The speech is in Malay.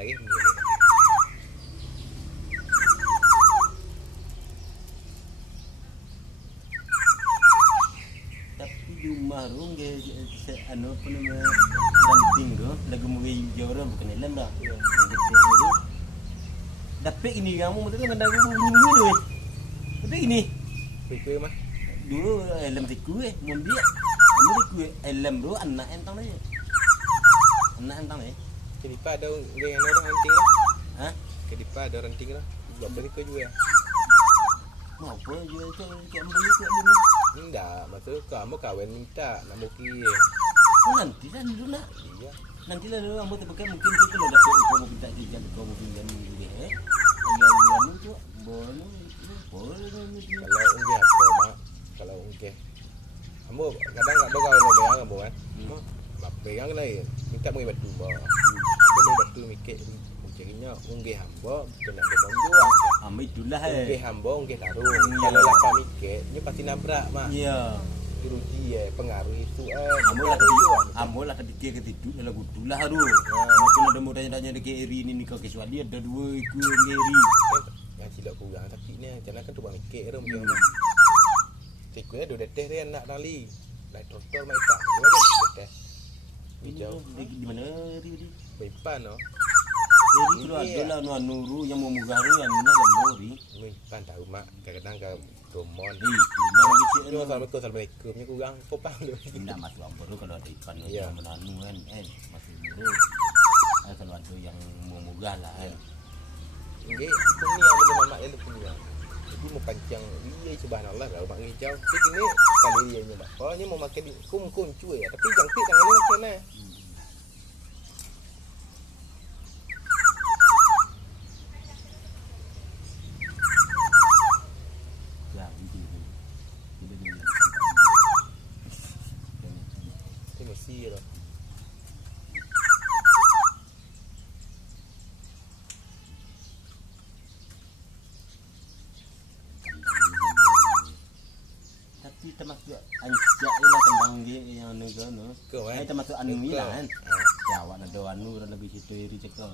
lagi. Tapi di rumah tu anu apa nama ranting tu lagu mugi hijau tu bukan lem dah. Yang kecil tu. Dapat ini kamu betul kan ada bunyi tu. Dapat ini. Kuih mah. Dulu lem tiku mun dia. Mun tiku lem tu anak entang dia. Anak entang ni. Kedipa ada yang orang ranting lah. Ha? Kedipa ada ranting lah. Buat beli ke juga. Mau apa jual tu kat ambil tu dulu. Enggak, maksud kamu kawin minta nak muki. Oh, nanti lah dulu lah. Iya. Nanti lah dulu ambil terpakai mungkin tu kalau dapat kau mau minta jajan kau mau pinjam juga Ayam tu boleh. Kalau unggih apa mak? Kalau unggih. Kamu kadang enggak ada kawin dengan kamu kan? Mak pegang lain. Minta mau batu ba. Ada mau batu mikir carinya unggih hamba kena demam juga. Ambil itulah Unggih hamba unggih larung. Kalau lapar mikir, dia pasti nabrak mak. Ya. Dirugi pengaruh itu Amo lah ketika ketidur dalam gudulah tu. Mungkin ada mau tanya-tanya dekat Eri ni kau kecuali ada dua ikut Eri. Yang silap kurang tapi ni jangan kan tu bang mikir rum dia. Cikgu dia deteh dia nak tali. Lai trotol mai tak. Dia kan deteh. Ini di mana Eri ni? Mempan no. Eri tu ada lah Nuru yang mau mugah tu yang mana Mori. Mempan tahu mak kadang-kadang ke Domon. Itulah kecil tu. Assalamualaikum nya kurang popang tu. Tidak masuk ampun tu kalau ada ikan Ya. yang menanu kan masuk dulu. Kalau ada yang mau mugah lah kan. Okey, ini yang ada mamak dia punya. Jadi mau pancang dia subhanallah kalau mak ngijau. Tapi ni kali dia nya mak. Kalau ni mau makan kum cuy ya, tapi jangkit tangan ni makan nah. Ya, itu. Kita ni. Ini mesti lah. Tapi termasuk anjak lah tentang dia yang negara no. Kau kan? Termasuk anu ni lah kan. Jawab ada anu dan lebih situ Eri cakap.